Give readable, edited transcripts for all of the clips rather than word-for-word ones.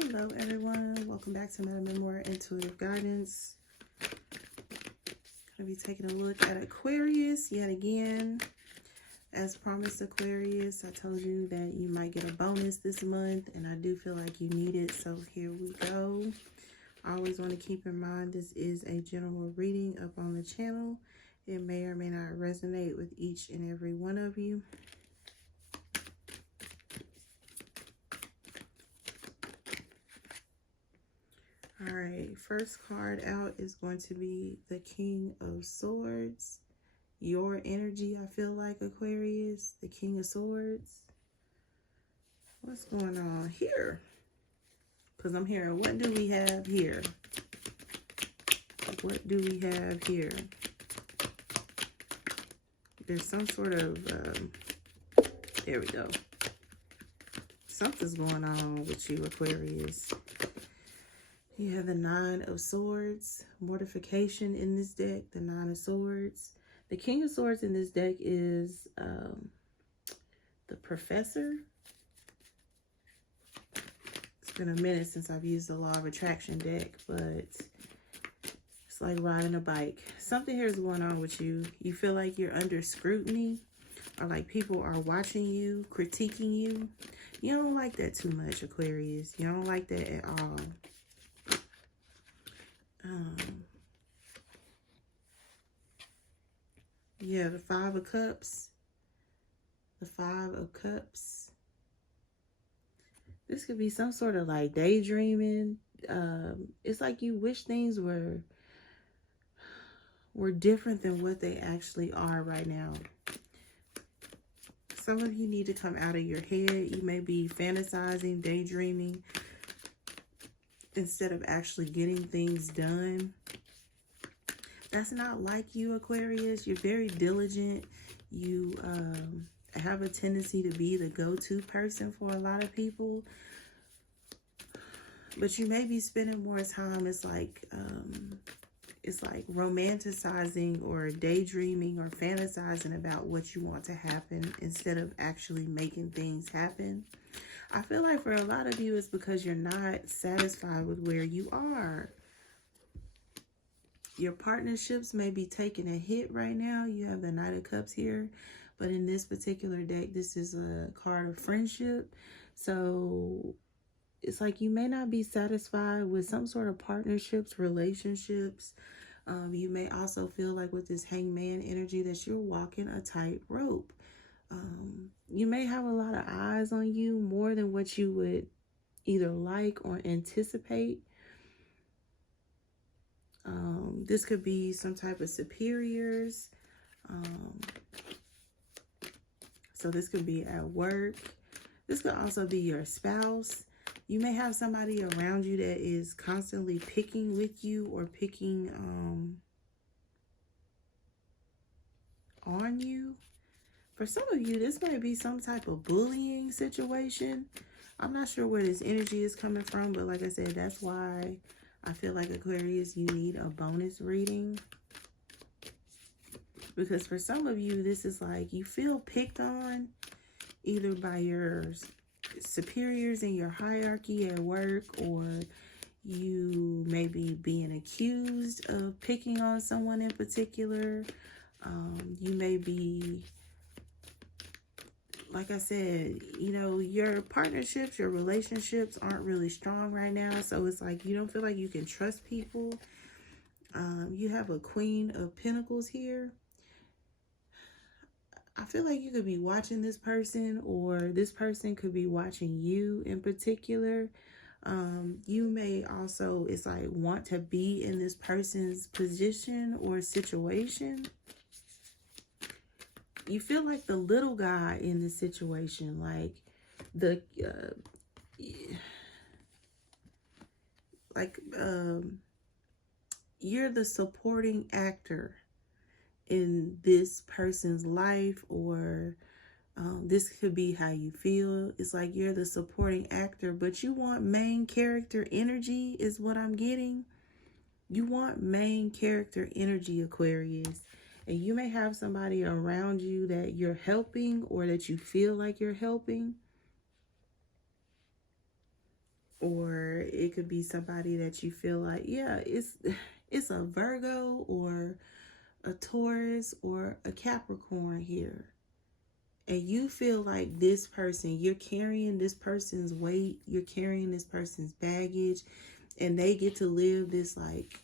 Hello everyone, welcome back to MadamMemoir Intuitive Guidance. Gonna be taking a look at Aquarius yet again. As promised, Aquarius, I told you that you might get a bonus this month, and I do feel like you need it, so here we go. I always want to keep in mind this is a general reading up on the channel. It may or may not resonate with each and every one of you. All right, first card out is going to be the King of Swords. Your energy, I feel like, Aquarius, the King of Swords. What's going on here? Because I'm hearing, what do we have here? What do we have here? There's some sort of, there we go. Something's going on with you, Aquarius. You have the Nine of Swords, mortification in this deck, the Nine of Swords. The King of Swords in this deck is the Professor. It's been a minute since I've used the Law of Attraction deck, but it's like riding a bike. Something here is going on with you. You feel like you're under scrutiny, or like people are watching you, critiquing you. You don't like that too much, Aquarius. You don't like that at all. Yeah, the Five of Cups. The Five of Cups. This could be some sort of like daydreaming. It's like you wish things were different than what they actually are right now. Some of you need to come out of your head. You may be fantasizing, daydreaming, instead of actually getting things done. That's not like you, Aquarius. You're very diligent. You have a tendency to be the go-to person for a lot of people. But you may be spending more time, it's like romanticizing or daydreaming or fantasizing about what you want to happen instead of actually making things happen. I feel like for a lot of you, it's because you're not satisfied with where you are. Your partnerships may be taking a hit right now. You have the Knight of Cups here. But in this particular deck, this is a card of friendship. So it's like you may not be satisfied with some sort of partnerships, relationships. You may also feel like with this Hangman energy that you're walking a tightrope. You may have a lot of eyes on you, more than what you would either like or anticipate. This could be some type of superiors. So this could be at work. This could also be your spouse. You may have somebody around you that is constantly picking with you or picking on you. For some of you, this might be some type of bullying situation. I'm not sure where this energy is coming from, but like I said, that's why I feel like, Aquarius, you need a bonus reading. Because for some of you, this is like you feel picked on either by your superiors in your hierarchy at work, or you may be being accused of picking on someone in particular. You may be, like I said, you know, your partnerships, your relationships aren't really strong right now. So it's like you don't feel like you can trust people. You have a Queen of Pentacles here. I feel like you could be watching this person, or this person could be watching you in particular. You may also, it's like, want to be in this person's position or situation. You feel like the little guy in this situation, like you're the supporting actor in this person's life, or this could be how you feel. It's like you're the supporting actor, but you want main character energy is what I'm getting. You want main character energy, Aquarius. And you may have somebody around you that you're helping, or that you feel like you're helping. Or it could be somebody that you feel like, yeah, it's a Virgo or a Taurus or a Capricorn here. And you feel like this person, you're carrying this person's weight, you're carrying this person's baggage, and they get to live this like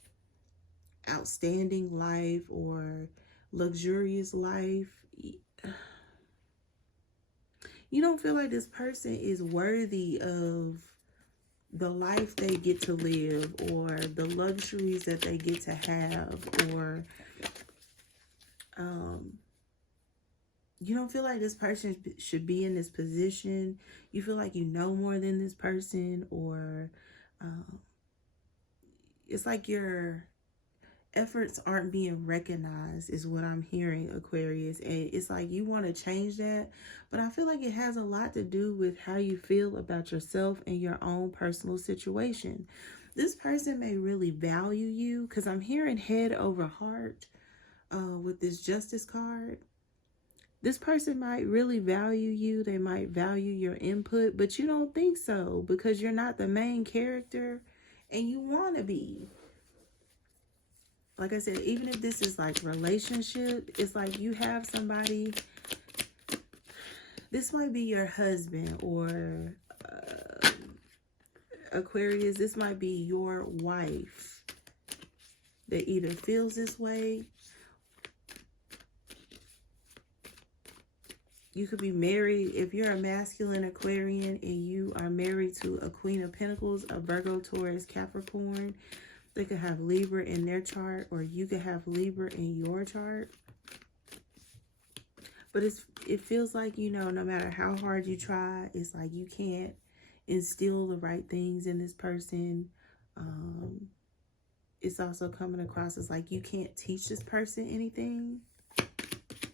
outstanding life or luxurious life. You don't feel like this person is worthy of the life they get to live or the luxuries that they get to have, or you don't feel like this person should be in this position. You feel like you know more than this person, or it's like your efforts aren't being recognized is what I'm hearing, Aquarius. And it's like you want to change that, but I feel like it has a lot to do with how you feel about yourself and your own personal situation. This person may really value you, because I'm hearing head over heart with this Justice card. This person might really value you. They might value your input, but you don't think so because you're not the main character and you want to be. Like I said, even if this is like relationship, it's like you have somebody. This might be your husband, or Aquarius, this might be your wife that either feels this way. You could be married. If you're a masculine Aquarian and you are married to a Queen of Pentacles, a Virgo, Taurus, Capricorn, they could have Libra in their chart, or you could have Libra in your chart. But it feels like, you know, no matter how hard you try, it's like you can't instill the right things in this person. It's also coming across as like you can't teach this person anything.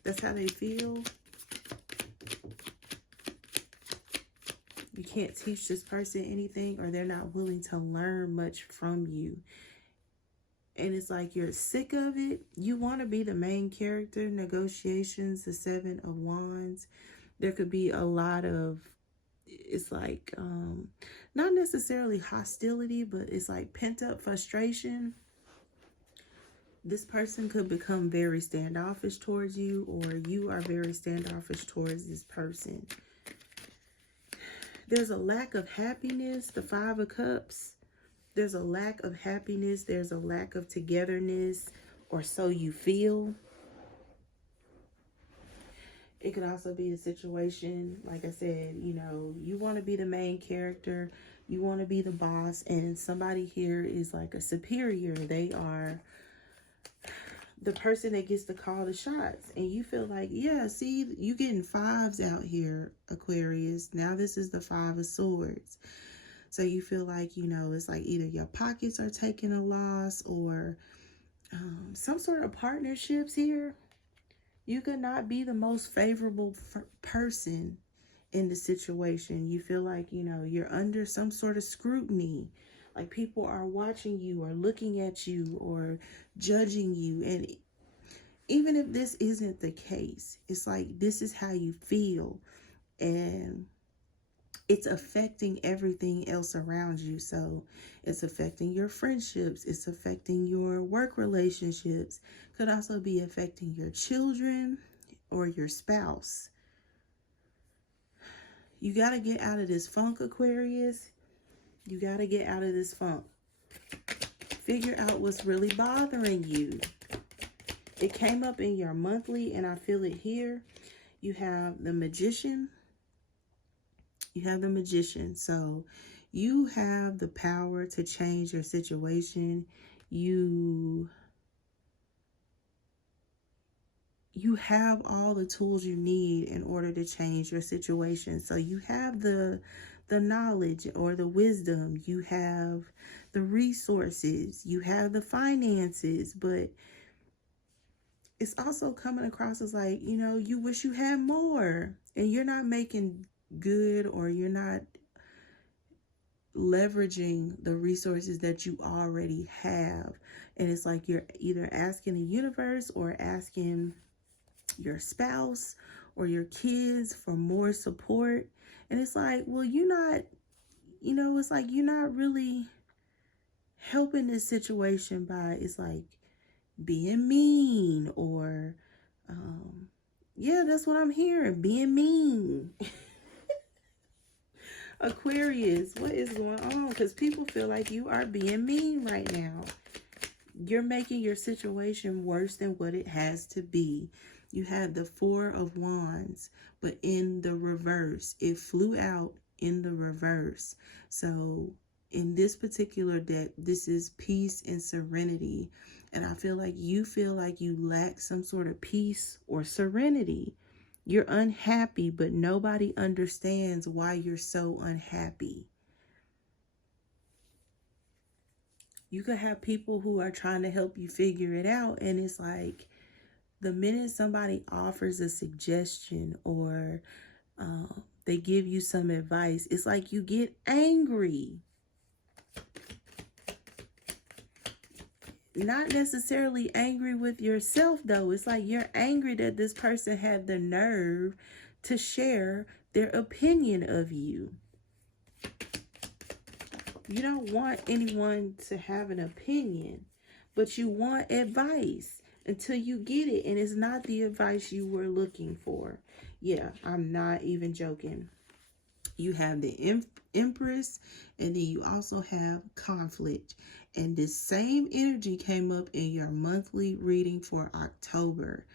That's how they feel. You can't teach this person anything, or they're not willing to learn much from you. And it's like you're sick of it. You want to be the main character. Negotiations, the Seven of Wands. There could be a lot of, it's like, not necessarily hostility, but it's like pent-up frustration. This person could become very standoffish towards you, or you are very standoffish towards this person. There's a lack of happiness, the Five of Cups. There's a lack of happiness. There's a lack of togetherness, or so you feel. It could also be a situation, like I said, you know, you want to be the main character. You want to be the boss, and somebody here is like a superior. They are the person that gets to call the shots. And you feel like, yeah, see, you getting fives out here, Aquarius. Now this is the Five of Swords. So you feel like, you know, it's like either your pockets are taking a loss, or some sort of partnerships here. You could not be the most favorable person in the situation. You feel like, you know, you're under some sort of scrutiny. Like people are watching you or looking at you or judging you. And even if this isn't the case, it's like this is how you feel. And it's affecting everything else around you. So it's affecting your friendships. It's affecting your work relationships. Could also be affecting your children or your spouse. You got to get out of this funk, Aquarius. You got to get out of this funk. Figure out what's really bothering you. It came up in your monthly, and I feel it here. You have the Magician. You have the Magician. So you have the power to change your situation. You have all the tools you need in order to change your situation. So you have the knowledge or the wisdom. You have the resources. You have the finances. But it's also coming across as like, you know, you wish you had more. And you're not making good, or you're not leveraging the resources that you already have. And it's like you're either asking the universe or asking your spouse or your kids for more support. And it's like, well, you're you know, it's like you're not really helping this situation by, it's like, being mean or, yeah, that's what I'm hearing, being mean. Aquarius, what is going on? Because people feel like you are being mean right now. You're making your situation worse than what it has to be. You had the Four of Wands, but in the reverse. It flew out in the reverse. So in this particular deck, this is peace and serenity. And I feel like you lack some sort of peace or serenity. You're unhappy, but nobody understands why you're so unhappy. You could have people who are trying to help you figure it out, and it's like the minute somebody offers a suggestion or they give you some advice, it's like you get angry. Not necessarily angry with yourself, though. It's like you're angry that this person had the nerve to share their opinion of you. You don't want anyone to have an opinion, but you want advice until you get it, and it's not the advice you were looking for. Yeah, I'm not even joking. You have the Empress, and then you also have conflict. And this same energy came up in your monthly reading for October.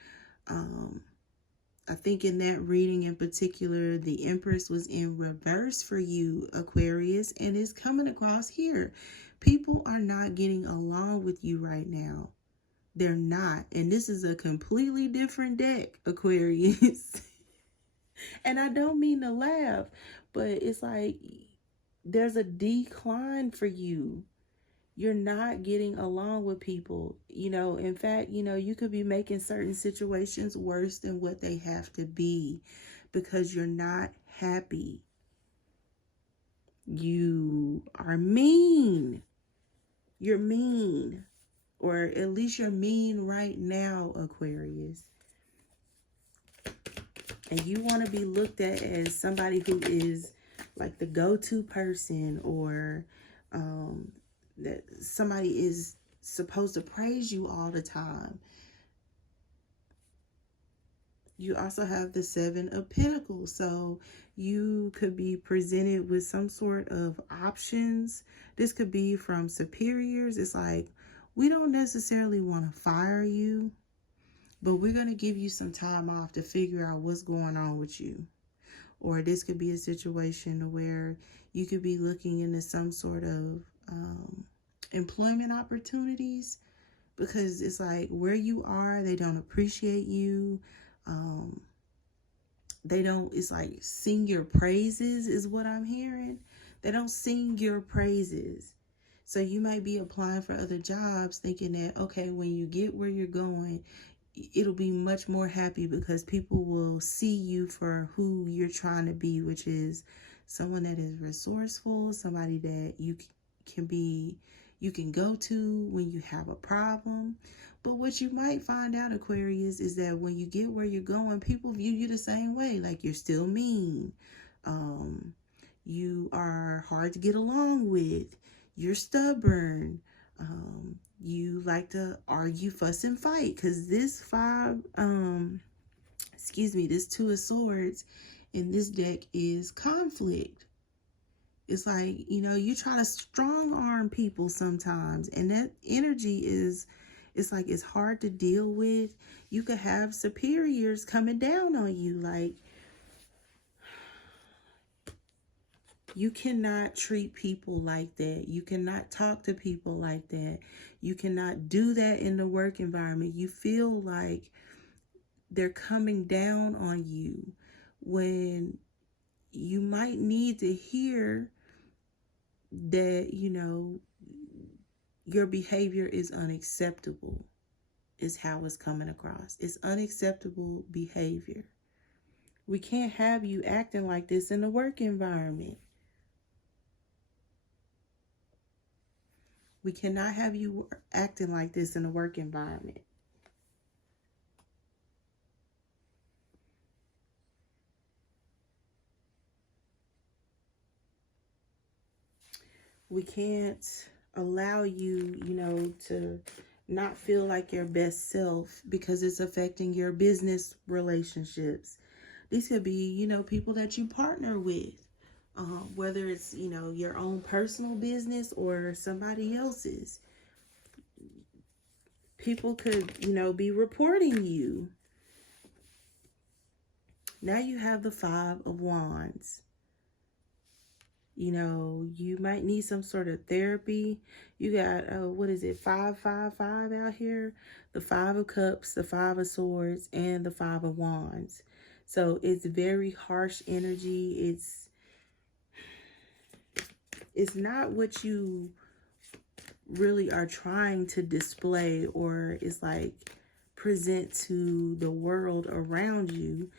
I think in that reading in particular, the Empress was in reverse for you, Aquarius, and it's coming across here. People are not getting along with you right now. They're not. And this is a completely different deck, Aquarius. And I don't mean to laugh, but it's like there's a decline for you. You're not getting along with people. You know, in fact, you know, you could be making certain situations worse than what they have to be because you're not happy. You are mean. You're mean. Or at least you're mean right now, Aquarius. And you want to be looked at as somebody who is like the go-to person, or that somebody is supposed to praise you all the time. You also have the Seven of Pentacles. So you could be presented with some sort of options. This could be from superiors. It's like, we don't necessarily want to fire you, but we're going to give you some time off to figure out what's going on with you. Or this could be a situation where you could be looking into some sort of employment opportunities, because it's like where you are, they don't appreciate you. They don't, it's like sing your praises is what I'm hearing. They don't sing your praises. So you might be applying for other jobs thinking that, okay, when you get where you're going, it'll be much more happy because people will see you for who you're trying to be, which is someone that is resourceful, somebody that you can go to when you have a problem. But what you might find out, Aquarius, is that when you get where you're going, people view you the same way. Like you're still mean. You are hard to get along with. You're stubborn. You like to argue, fuss, and fight, because this this Two of Swords in this deck is conflict. It's like, you know, you try to strong arm people sometimes, and that energy is, it's like it's hard to deal with. You could have superiors coming down on you. Like, you cannot treat people like that. You cannot talk to people like that. You cannot do that in the work environment. You feel like they're coming down on you when you might need to hear that, you know, your behavior is unacceptable, is how it's coming across. It's unacceptable behavior. We can't have you acting like this in the work environment. We cannot have you acting like this in a work environment. We can't allow you, you know, to not feel like your best self because it's affecting your business relationships. These could be, you know, people that you partner with, whether it's, you know, your own personal business or somebody else's. People could, you know, be reporting you. Now you have the Five of Wands. You know, you might need some sort of therapy. You got, what is it, 555 out here? The Five of Cups, the Five of Swords, and the Five of Wands. So it's very harsh energy. It's not what you really are trying to display, or it's like present to the world around you,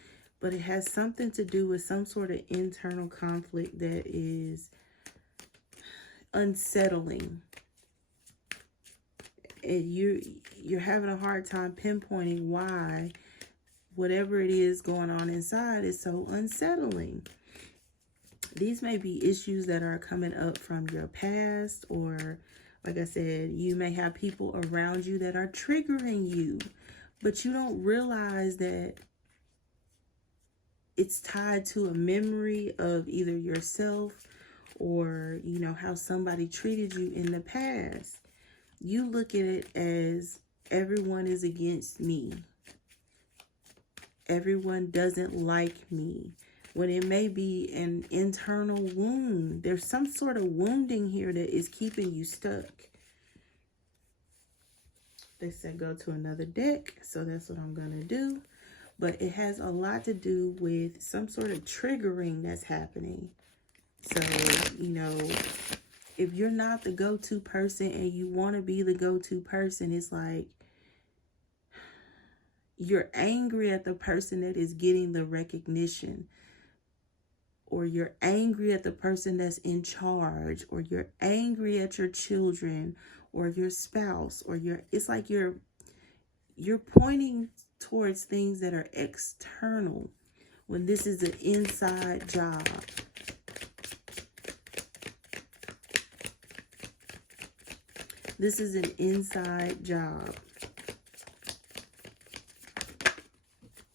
but it has something to do with some sort of internal conflict that is unsettling. And you're having a hard time pinpointing why whatever it is going on inside is so unsettling. These may be issues that are coming up from your past, or like I said, you may have people around you that are triggering you, but you don't realize that it's tied to a memory of either yourself or, you know, how somebody treated you in the past. You look at it as everyone is against me. Everyone doesn't like me. When it may be an internal wound. There's some sort of wounding here that is keeping you stuck. They said go to another deck, so that's what I'm going to do. But it has a lot to do with some sort of triggering that's happening. So, you know, if you're not the go-to person and you want to be the go-to person, it's like you're angry at the person that is getting the recognition, or you're angry at the person that's in charge, or you're angry at your children or your spouse, or it's like you're pointing towards things that are external when this is an inside job. This is an inside job.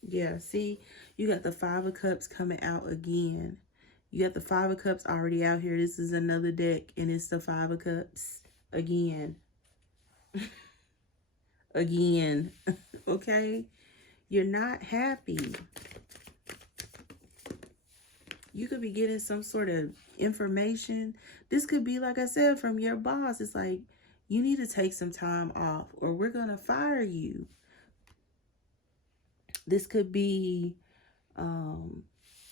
Yeah, see, you got the Five of Cups coming out again. You got the Five of Cups already out here. This is another deck, and it's the Five of Cups again. Again. Okay? You're not happy. You could be getting some sort of information. This could be, like I said, from your boss. It's like, you need to take some time off, or we're going to fire you. This could be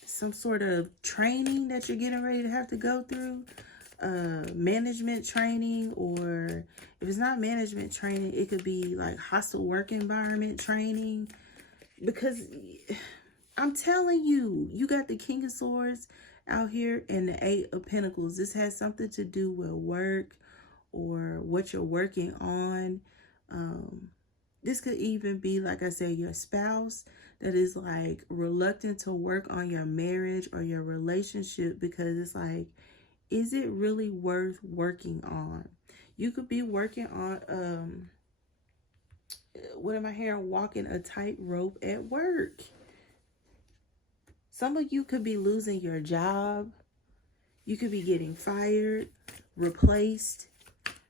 some sort of training that you're getting ready to have to go through. Management training, or if it's not management training, it could be like hostile work environment training. Because I'm telling you, you got the King of Swords out here and the Eight of Pentacles. This has something to do with work or what you're working on. This could even be, like I said, your spouse that is like reluctant to work on your marriage or your relationship, because it's like, is it really worth working on? You could be working on, what am I hearing? Walking a tightrope at work. Some of you could be losing your job. You could be getting fired, replaced,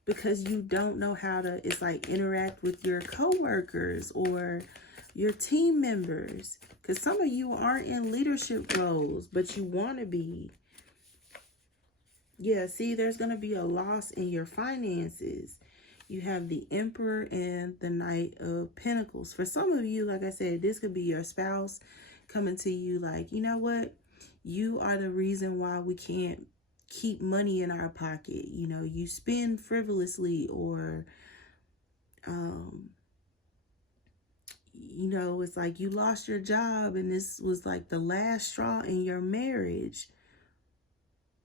because you don't know how to, it's like, interact with your coworkers or your team members. Because some of you aren't in leadership roles, but you want to be. Yeah, see, there's going to be a loss in your finances. You have the Emperor and the Knight of Pentacles. For some of you, like I said, this could be your spouse coming to you like, you know what? You are the reason why we can't keep money in our pocket. You know, you spend frivolously, or, you know, it's like you lost your job and this was like the last straw in your marriage.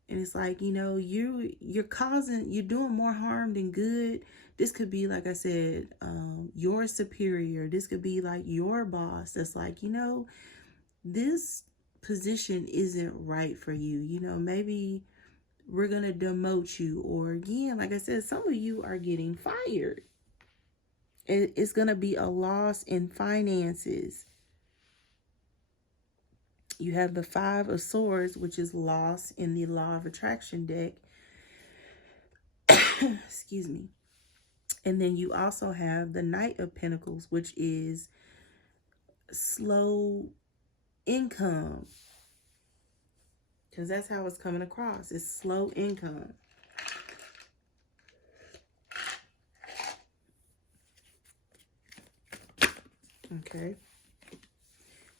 And it's like, you know, you're doing more harm than good. This could be, like I said, your superior. This could be like your boss that's like, you know, this position isn't right for you. You know, maybe we're going to demote you. Or again, like I said, some of you are getting fired. It's going to be a loss in finances. You have the Five of Swords, which is loss in the Law of Attraction deck. Excuse me. And then you also have the Knight of Pentacles, which is slow income. Because that's how it's coming across. It's slow income. Okay.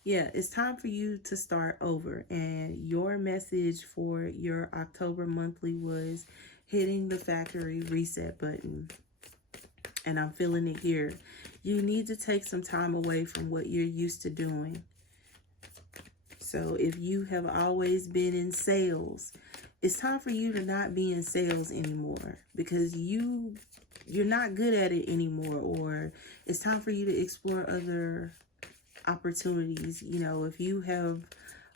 Yeah, it's time for you to start over. And your message for your October monthly was hitting the factory reset button. And I'm feeling it here. You need to take some time away from what you're used to doing. So if you have always been in sales, it's time for you to not be in sales anymore, because you're not good at it anymore. Or it's time for you to explore other opportunities. You know, if you have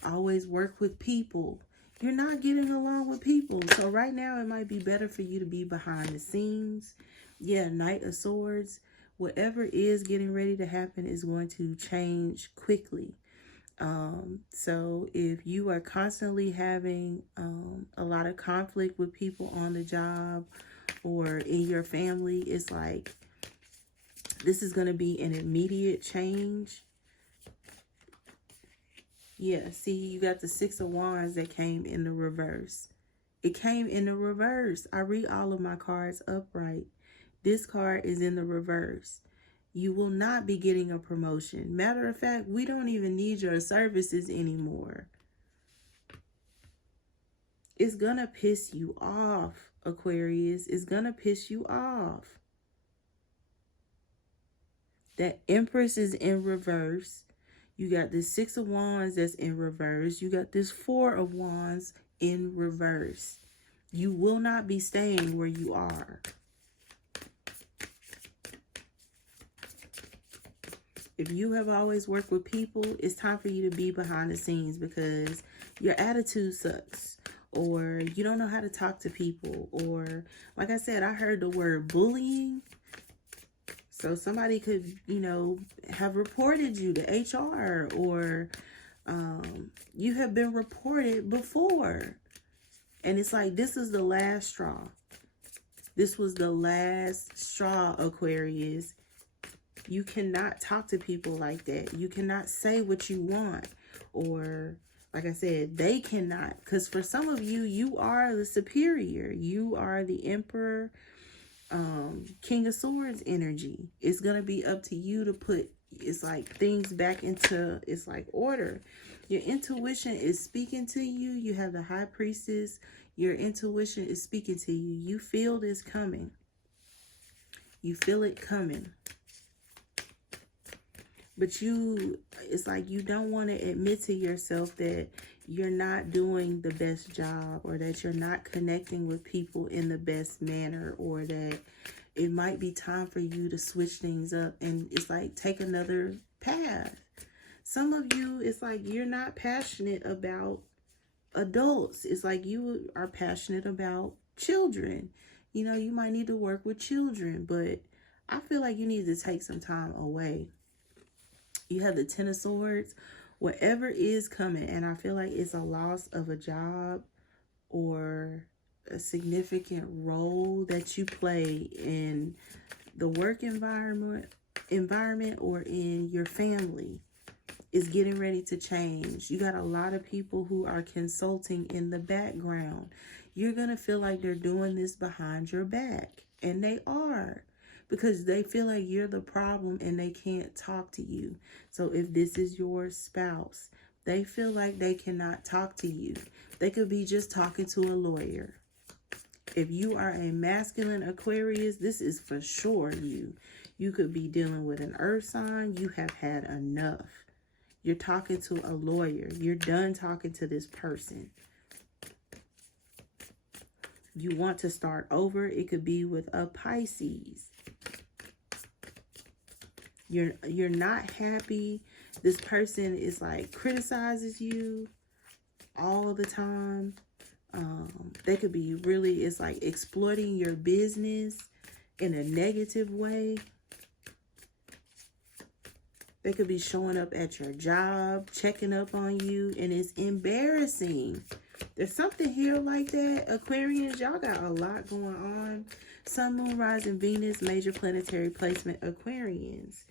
always worked with people, you're not getting along with people. So right now it might be better for you to be behind the scenes. Yeah, Knight of Swords. Whatever is getting ready to happen is going to change quickly. So if you are constantly having a lot of conflict with people on the job or in your family, it's like this is going to be an immediate change. Yeah, see, you got the Six of Wands that came in the reverse. It came in the reverse. I read all of my cards upright. This card is in the reverse. You will not be getting a promotion. Matter of fact, we don't even need your services anymore. It's going to piss you off, Aquarius. It's going to piss you off. That Empress is in reverse. You got this Six of Wands that's in reverse. You got this Four of Wands in reverse. You will not be staying where you are. If you have always worked with people, it's time for you to be behind the scenes, because your attitude sucks, or you don't know how to talk to people, or like I said, I heard the word bullying. So somebody could, you know, have reported you to HR, or you have been reported before. And it's like, this is the last straw. This was the last straw, Aquarius. You cannot talk to people like that. You cannot say what you want. Or, like I said, they cannot. Because for some of you, you are the superior. You are the Emperor, King of Swords energy. It's going to be up to you to put, it's like, things back into, it's like order. Your intuition is speaking to you. You have the High Priestess. Your intuition is speaking to you. You feel this coming. You feel it coming. But it's like you don't want to admit to yourself that you're not doing the best job, or that you're not connecting with people in the best manner, or that it might be time for you to switch things up and it's like take another path. Some of you, it's like you're not passionate about adults. It's like you are passionate about children. You know, you might need to work with children, but I feel like you need to take some time away. You have the Ten of Swords. Whatever is coming, and I feel like it's a loss of a job or a significant role that you play in the work environment or in your family, is getting ready to change. You got a lot of people who are consulting in the background. You're going to feel like they're doing this behind your back, and they are. Because they feel like you're the problem and they can't talk to you. So if this is your spouse, they feel like they cannot talk to you. They could be just talking to a lawyer. If you are a masculine Aquarius, this is for sure you. You could be dealing with an earth sign. You have had enough. You're talking to a lawyer. You're done talking to this person. You want to start over. It could be with a Pisces. You're not happy. This person is like criticizes you all the time. They could be really, it's like exploiting your business in a negative way. They could be showing up at your job, checking up on you, and it's embarrassing. There's something here like that. Aquarians, y'all got a lot going on. Sun, Moon, Rising, Venus, major planetary placement, Aquarians.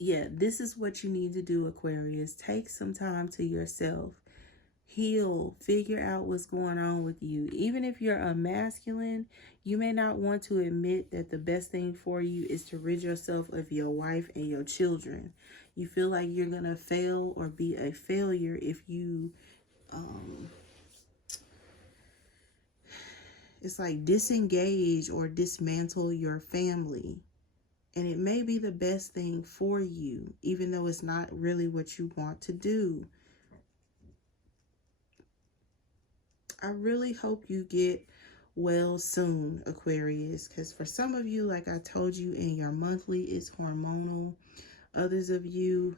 Yeah, this is what you need to do, Aquarius. Take some time to yourself. Heal, figure out what's going on with you. Even if you're a masculine, you may not want to admit that the best thing for you is to rid yourself of your wife and your children. You feel like you're going to fail or be a failure if you, it's like disengage or dismantle your family. And it may be the best thing for you, even though it's not really what you want to do. I really hope you get well soon, Aquarius, because for some of you, like I told you in your monthly, it's hormonal. Others of you,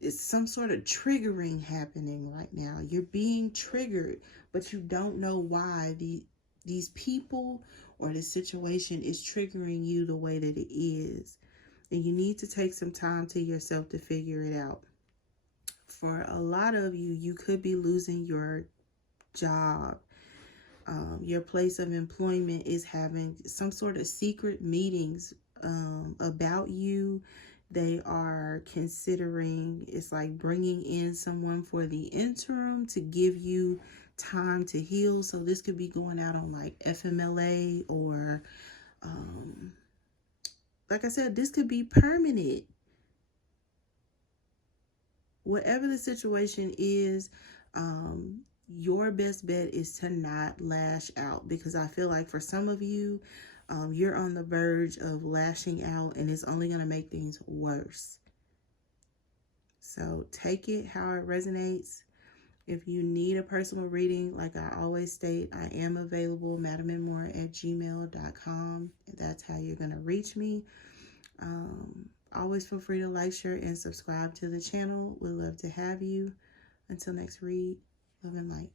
it's some sort of triggering happening right now. You're being triggered, but you don't know why these people or this situation is triggering you the way that it is. And you need to take some time to yourself to figure it out. For a lot of you, you could be losing your job. Your place of employment is having some sort of secret meetings about you. They are considering, it's like bringing in someone for the interim to give you time to heal. So this could be going out on like FMLA or, like I said, this could be permanent. Whatever the situation is, your best bet is to not lash out, because I feel like for some of you, you're on the verge of lashing out and it's only going to make things worse. So take it how it resonates. If you need a personal reading, like I always state, I am available, MadamMemoir@gmail.com. That's how you're going to reach me. Always feel free to like, share, and subscribe to the channel. We'd love to have you. Until next read, love and light.